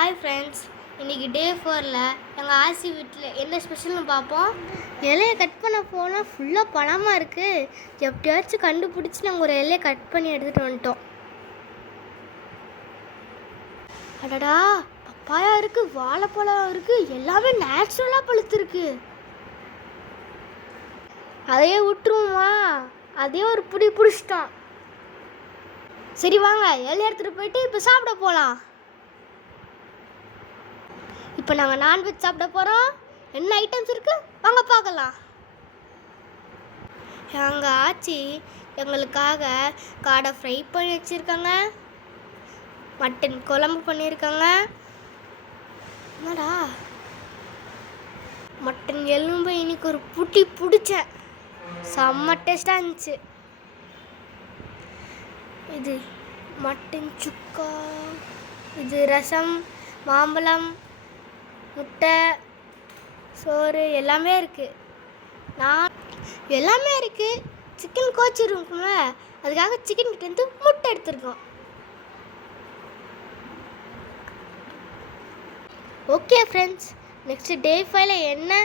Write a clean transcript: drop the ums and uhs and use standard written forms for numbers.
Hi friends, இன்றைக்கி டே 4ல் எங்கள் ஆசி வீட்டில் என்ன ஸ்பெஷல்னு பார்ப்போம். இலையை கட் பண்ண போனால் ஃபுல்லாக பழமாக இருக்குது. எப்படியாச்சும் கண்டுபிடிச்சி நாங்கள் ஒரு இலையை கட் பண்ணி எடுத்துகிட்டு வந்துட்டோம். அடடா, பப்பாயா இருக்குது, வாழைப்பழம் இருக்குது, எல்லாமே நேச்சுரலாக பழுத்துருக்கு. அதையே விட்டுருவோமா? அதையே ஒரு பிடிச்சிட்டோம். சரி வாங்க, இலையை எடுத்துகிட்டு போயிட்டு இப்போ சாப்பிட போகலாம். இப்போ நாங்கள் நான்வெஜ் சாப்பிட போகிறோம். என்ன ஐட்டம்ஸ் இருக்குது வாங்க பார்க்கலாம். எங்கள் ஆச்சி எங்களுக்காக காடை ஃப்ரை பண்ணி வச்சுருக்காங்க, மட்டன் குழம்பு பண்ணியிருக்காங்க. என்னடா மட்டன் எலும்பு இன்னைக்கு ஒரு பிடிச்சேன், செம்ம டேஸ்டாக இருந்துச்சு. இது மட்டன் சுக்கா, இது ரசம், மாம்பழம், முட்டை, சோறு எல்லாமே இருக்குது. எல்லாமே இருக்குது. சிக்கன் கோச்சிருக்கும்ல, அதுக்காக சிக்கன் கிட்டேருந்து முட்டை எடுத்துருக்கோம். ஓகே ஃப்ரெண்ட்ஸ், நெக்ஸ்ட் டே 5ல் என்ன